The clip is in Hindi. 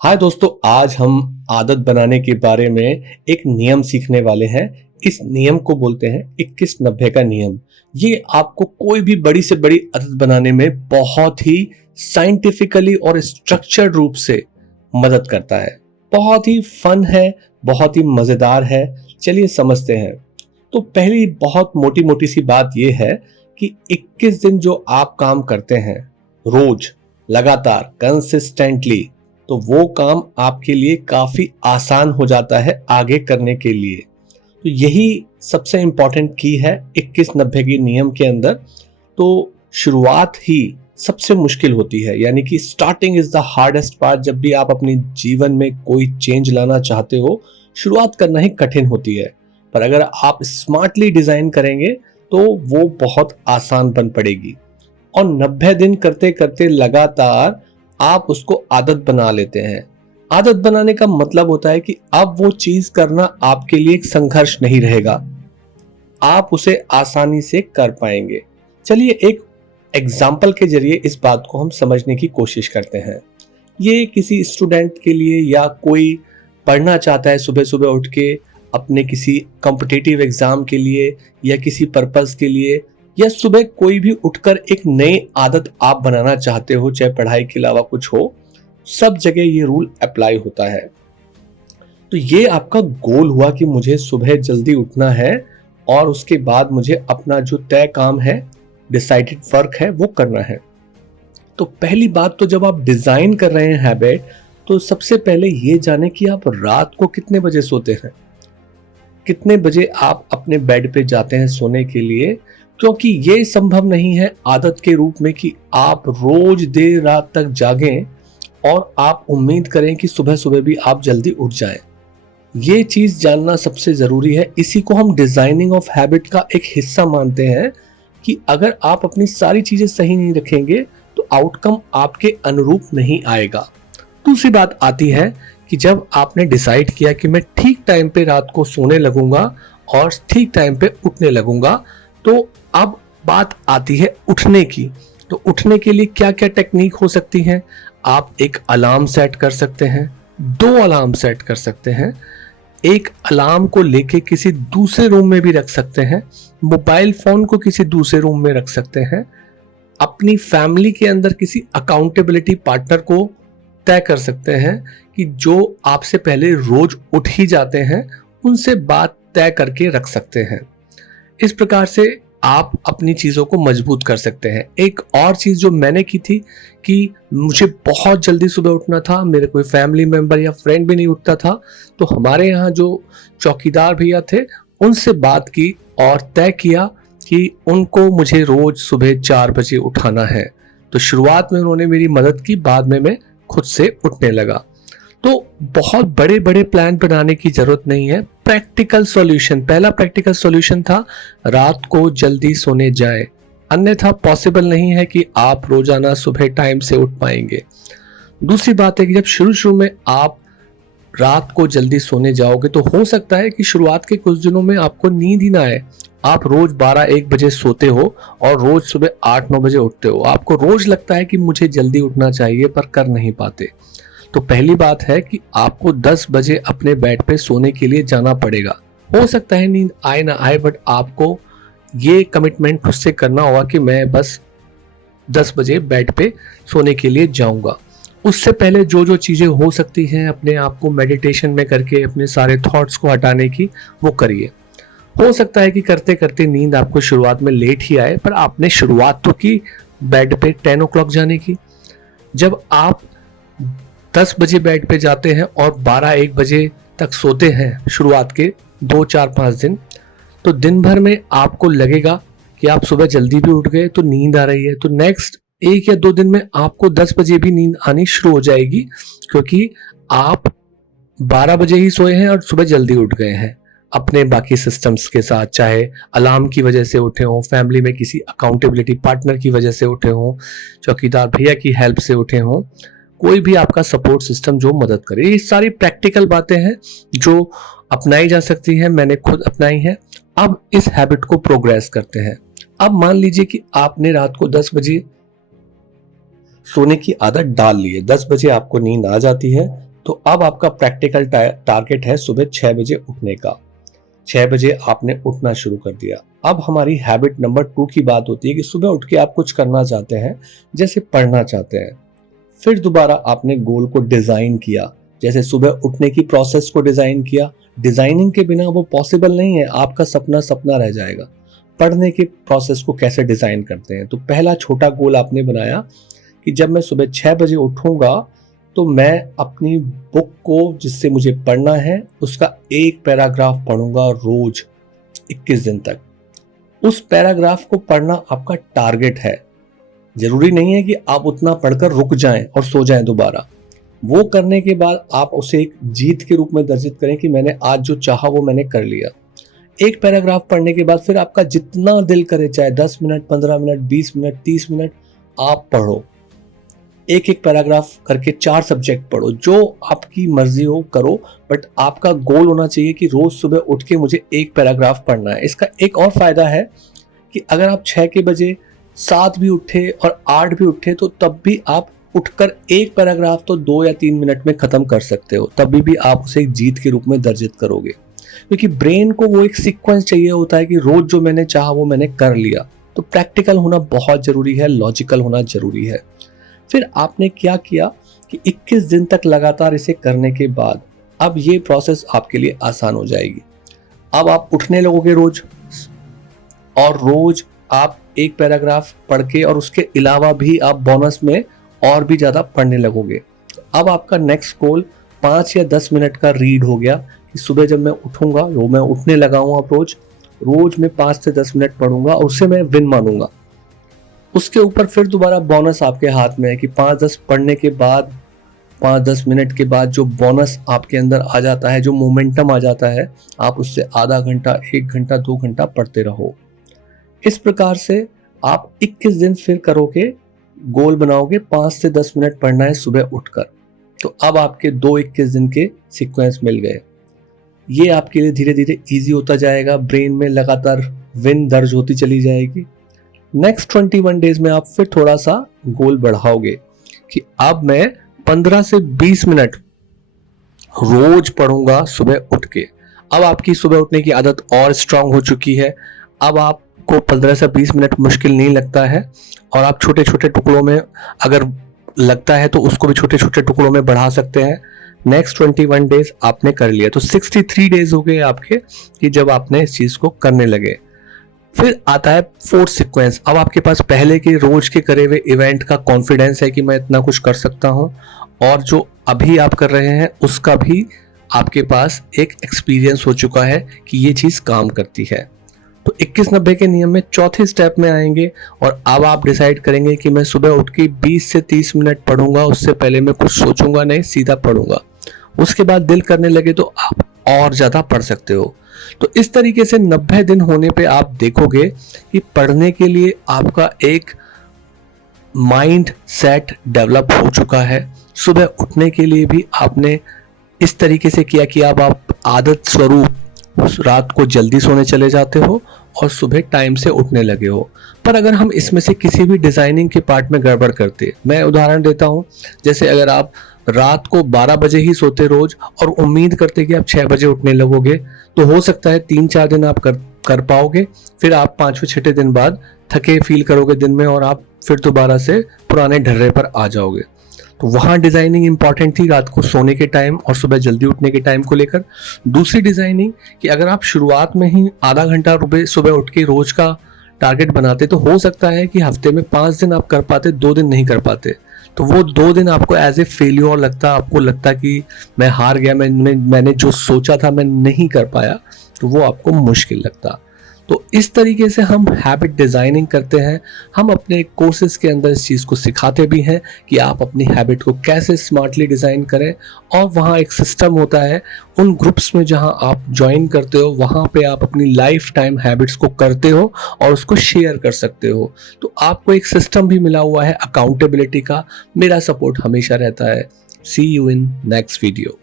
हाय दोस्तों, आज हम आदत बनाने के बारे में एक नियम सीखने वाले हैं। इस नियम को बोलते हैं 21-90 का नियम। ये आपको कोई भी बड़ी से बड़ी आदत बनाने में बहुत ही साइंटिफिकली और स्ट्रक्चर्ड रूप से मदद करता है। बहुत ही फन है, बहुत ही मजेदार है। चलिए समझते हैं। तो पहली बहुत मोटी मोटी सी बात यह है कि 21 दिन जो आप काम करते हैं रोज लगातार कंसिस्टेंटली, तो वो काम आपके लिए काफी आसान हो जाता है आगे करने के लिए। तो यही सबसे इंपॉर्टेंट की है 21-90 के नियम के अंदर। तो शुरुआत ही सबसे मुश्किल होती है, यानी कि starting is the hardest part. जब भी आप अपने जीवन में कोई चेंज लाना चाहते हो, शुरुआत करना ही कठिन होती है। पर अगर आप स्मार्टली डिजाइन करेंगे तो वो बहुत आसान बन पड़ेगी। और 90 दिन करते करते लगातार आप उसको आदत बना लेते हैं। आदत बनाने का मतलब होता है कि अब वो चीज करना आपके लिए एक संघर्ष नहीं रहेगा, आप उसे आसानी से कर पाएंगे। चलिए एक एग्जाम्पल के जरिए इस बात को हम समझने की कोशिश करते हैं। ये किसी स्टूडेंट के लिए, या कोई पढ़ना चाहता है सुबह सुबह उठ के अपने किसी कॉम्पिटिटिव एग्जाम के लिए या किसी पर्पस के लिए, या सुबह कोई भी उठकर एक नई आदत आप बनाना चाहते हो, चाहे पढ़ाई के अलावा कुछ हो, सब जगह ये रूल अप्लाई होता है। तो ये आपका गोल हुआ कि मुझे सुबह जल्दी उठना है और उसके बाद मुझे अपना जो तय काम है, डिसाइडेड वर्क है, वो करना है। तो पहली बात, तो जब आप डिजाइन कर रहे हैं हैबिट, तो सबसे पहले ये जाने कि आप रात को कितने बजे सोते हैं, कितने बजे आप अपने बेड पे जाते हैं सोने के लिए। क्योंकि ये संभव नहीं है आदत के रूप में कि आप रोज देर रात तक जागें और आप उम्मीद करें कि सुबह सुबह भी आप जल्दी उठ जाएं। ये चीज जानना सबसे जरूरी है। इसी को हम डिजाइनिंग ऑफ हैबिट का एक हिस्सा मानते हैं कि अगर आप अपनी सारी चीजें सही नहीं रखेंगे तो आउटकम आपके अनुरूप नहीं आएगा। दूसरी बात आती है कि जब आपने डिसाइड किया कि मैं ठीक टाइम पे रात को सोने लगूंगा और ठीक टाइम पे उठने लगूंगा, तो अब बात आती है उठने की। तो उठने के लिए क्या क्या टेक्निक हो सकती है? आप एक अलार्म सेट कर सकते हैं, 2 अलार्म सेट कर सकते हैं, एक अलार्म को लेके किसी दूसरे रूम में भी रख सकते हैं, मोबाइल फोन को किसी दूसरे रूम में रख सकते हैं, अपनी फैमिली के अंदर किसी अकाउंटेबिलिटी पार्टनर को तय कर सकते हैं कि जो आपसे पहले रोज उठ ही जाते हैं, उनसे बात तय करके रख सकते हैं। इस प्रकार से आप अपनी चीजों को मजबूत कर सकते हैं। एक और चीज जो मैंने की थी कि मुझे बहुत जल्दी सुबह उठना था, मेरे कोई फैमिली मेंबर या फ्रेंड भी नहीं उठता था, तो हमारे यहाँ जो चौकीदार भैया थे उनसे बात की और तय किया कि उनको मुझे रोज सुबह 4 बजे उठाना है। तो शुरुआत में उन्होंने मेरी मदद की, बाद में मैं खुद से उठने लगा। तो बहुत बड़े बड़े प्लान बनाने की जरूरत नहीं है। प्रैक्टिकल सॉल्यूशन, पहला प्रैक्टिकल सॉल्यूशन था रात को जल्दी सोने जाएं, अन्यथा पॉसिबल नहीं है कि आप रोजाना सुबह टाइम से उठ पाएंगे। दूसरी बात है कि जब शुरू शुरू में आप रात को जल्दी सोने जाओगे तो हो सकता है कि शुरुआत के कुछ दिनों में आपको नींद ही ना आए। आप रोज 12-1 बजे सोते हो और रोज सुबह 8-9 बजे उठते हो। आपको रोज लगता है कि मुझे जल्दी उठना चाहिए, पर कर नहीं पाते। तो पहली बात है कि आपको 10 बजे अपने बेड पे सोने के लिए जाना पड़ेगा। हो सकता है नींद आए ना आए, बट आपको ये कमिटमेंट खुद से करना होगा कि मैं बस 10 बजे बेड पे सोने के लिए जाऊंगा। उससे पहले जो जो चीजें हो सकती हैं अपने आप को मेडिटेशन में करके अपने सारे थॉट्स को हटाने की, वो करिए। हो सकता है कि करते करते नींद आपको शुरुआत में लेट ही आए, पर आपने शुरुआत तो की बेड पे 10 o'clock जाने की। जब आप 10 बजे बेड पे जाते हैं और 12-1 बजे तक सोते हैं शुरुआत के 2-4-5 दिन, तो दिन भर में आपको लगेगा कि आप सुबह जल्दी भी उठ गए, तो नींद आ रही है। तो नेक्स्ट 1 या 2 दिन में आपको 10 बजे भी नींद आनी शुरू हो जाएगी, क्योंकि आप 12 बजे ही सोए हैं और सुबह जल्दी उठ गए हैं अपने बाकी सिस्टम्स के साथ। चाहे अलार्म की वजह से उठे हों, फैमिली में किसी अकाउंटेबिलिटी पार्टनर की वजह से उठे हों, चौकीदार भैया की हेल्प से उठे हों, कोई भी आपका सपोर्ट सिस्टम जो मदद करे। ये सारी प्रैक्टिकल बातें हैं जो अपनाई जा सकती हैं, मैंने खुद अपनाई है। अब इस हैबिट को प्रोग्रेस करते हैं। अब मान लीजिए कि आपने रात को 10 बजे सोने की आदत डाल ली है, 10 बजे आपको नींद आ जाती है, तो अब आपका प्रैक्टिकल टारगेट है सुबह 6 बजे उठने का। 6 बजे आपने उठना शुरू कर दिया। अब हमारी हैबिट नंबर 2 की बात होती है कि सुबह उठ के आप कुछ करना चाहते हैं, जैसे पढ़ना चाहते हैं। फिर दोबारा आपने गोल को डिजाइन किया, जैसे सुबह उठने की प्रोसेस को डिजाइन किया। डिजाइनिंग के बिना वो पॉसिबल नहीं है, आपका सपना सपना रह जाएगा। पढ़ने के प्रोसेस को कैसे डिजाइन करते हैं, तो पहला छोटा गोल आपने बनाया कि जब मैं सुबह 6 बजे उठूंगा तो मैं अपनी बुक को जिससे मुझे पढ़ना है उसका एक पैराग्राफ पढ़ूंगा रोज 21 दिन तक। उस पैराग्राफ को पढ़ना आपका टारगेट है। जरूरी नहीं है कि आप उतना पढ़कर रुक जाएं और सो जाएं दोबारा। वो करने के बाद आप उसे एक जीत के रूप में दर्जित करें कि मैंने आज जो चाहा वो मैंने कर लिया। एक पैराग्राफ पढ़ने के बाद फिर आपका जितना दिल करे, चाहे 10 मिनट, 15 मिनट, 20 मिनट, 30 मिनट, आप पढ़ो। एक एक पैराग्राफ करके 4 सब्जेक्ट पढ़ो, जो आपकी मर्जी हो करो, बट आपका गोल होना चाहिए कि रोज सुबह उठ के मुझे एक पैराग्राफ पढ़ना है। इसका एक और फायदा है कि अगर आप 6 के बजे 7 भी उठे और 8 भी उठे तो तब भी आप उठकर एक पैराग्राफ तो 2 या 3 मिनट में खत्म कर सकते हो, तभी भी आप उसे एक जीत के रूप में दर्जित करोगे। क्योंकि ब्रेन को वो एक सीक्वेंस चाहिए होता है कि रोज जो मैंने चाहा वो मैंने कर लिया। तो प्रैक्टिकल होना बहुत जरूरी है, लॉजिकल होना जरूरी है। फिर आपने क्या किया कि 21 दिन तक लगातार इसे करने के बाद अब ये प्रोसेस आपके लिए आसान हो जाएगी। अब आप उठने लगोगे रोज, और रोज आप एक पैराग्राफ पढ़ के और उसके अलावा भी आप बोनस में और भी ज्यादा पढ़ने लगोगे। अब आपका नेक्स्ट गोल 5 या 10 मिनट का रीड हो गया कि सुबह जब मैं उठूंगा, वो मैं उठने लगा हूं, अब रोज मैं 5 से 10 मिनट पढ़ूंगा और उसे मैं विन मानूंगा। उसके ऊपर फिर दोबारा बोनस आपके हाथ में है कि 5-10 पढ़ने के बाद, 5-10 मिनट के बाद जो बोनस आपके अंदर आ जाता है, जो मोमेंटम आ जाता है, आप उससे आधा घंटा, 1 घंटा, 2 घंटा पढ़ते रहो। इस प्रकार से आप 21 दिन फिर करोगे, गोल बनाओगे 5 से 10 मिनट पढ़ना है सुबह उठकर। तो अब आपके 21 दिन के सीक्वेंस मिल गए। ये आपके लिए धीरे धीरे इजी होता जाएगा, ब्रेन में लगातार विन दर्ज होती चली जाएगी। नेक्स्ट 21 डेज में आप फिर थोड़ा सा गोल बढ़ाओगे कि अब मैं 15 से 20 मिनट रोज पढ़ूंगा सुबह उठ के। अब आपकी सुबह उठने की आदत और स्ट्रांग हो चुकी है। अब आपको 15 से 20 मिनट मुश्किल नहीं लगता है, और आप छोटे छोटे टुकड़ों में अगर लगता है तो उसको भी छोटे छोटे टुकड़ों में बढ़ा सकते हैं। नेक्स्ट 21 डेज आपने कर लिया तो 63 डेज हो गए आपके कि जब आपने इस चीज को करने लगे। फिर आता है फोर्थ सीक्वेंस। अब आपके पास पहले के रोज के करे हुए इवेंट का कॉन्फिडेंस है कि मैं इतना कुछ कर सकता हूं, और जो अभी आप कर रहे हैं उसका भी आपके पास एक एक्सपीरियंस हो चुका है कि ये चीज काम करती है। तो 21-90 के नियम में चौथे स्टेप में आएंगे, और अब आप डिसाइड करेंगे कि मैं सुबह उठ के 20 से 30 मिनट पढ़ूंगा, उससे पहले मैं कुछ सोचूंगा नहीं, सीधा पढ़ूंगा। उसके बाद दिल करने लगे तो आप और ज्यादा पढ़ सकते हो। तो इस तरीके से 90 दिन होने पे आप देखोगे कि पढ़ने के लिए आपका एक माइंड सेट डेवलप हो चुका है। सुबह उठने के लिए भी आपने इस तरीके से किया कि अब आप आदत स्वरूप रात को जल्दी सोने चले जाते हो और सुबह टाइम से उठने लगे हो। पर अगर हम इसमें से किसी भी डिजाइनिंग के पार्ट में गड़बड़ करते, मैं उदाहरण देता हूं, जैसे अगर आप रात को 12 बजे ही सोते रोज और उम्मीद करते कि आप 6 बजे उठने लगोगे, तो हो सकता है 3-4 दिन आप कर पाओगे, फिर आप 5वें-6ठे दिन बाद थके फील करोगे दिन में, और आप फिर दोबारा से पुराने ढर्रे पर आ जाओगे। तो वहां डिजाइनिंग इंपॉर्टेंट थी रात को सोने के टाइम और सुबह जल्दी उठने के टाइम को लेकर। दूसरी डिजाइनिंग कि अगर आप शुरुआत में ही आधा घंटा सुबह उठ के रोज का टारगेट बनाते, तो हो सकता है कि हफ्ते में 5 दिन आप कर पाते, 2 दिन नहीं कर पाते। तो वो 2 दिन आपको एज ए फेल्योर लगता, आपको लगता कि मैं हार गया, मैंने जो सोचा था मैं नहीं कर पाया, तो वो आपको मुश्किल लगता। तो इस तरीके से हम हैबिट डिजाइनिंग करते हैं। हम अपने कोर्सेज के अंदर इस चीज़ को सिखाते भी हैं कि आप अपनी हैबिट को कैसे स्मार्टली डिज़ाइन करें, और वहाँ एक सिस्टम होता है उन ग्रुप्स में जहाँ आप ज्वाइन करते हो, वहाँ पे आप अपनी लाइफ टाइम हैबिट्स को करते हो और उसको शेयर कर सकते हो। तो आपको एक सिस्टम भी मिला हुआ है अकाउंटेबिलिटी का। मेरा सपोर्ट हमेशा रहता है। सी यू इन नेक्स्ट वीडियो।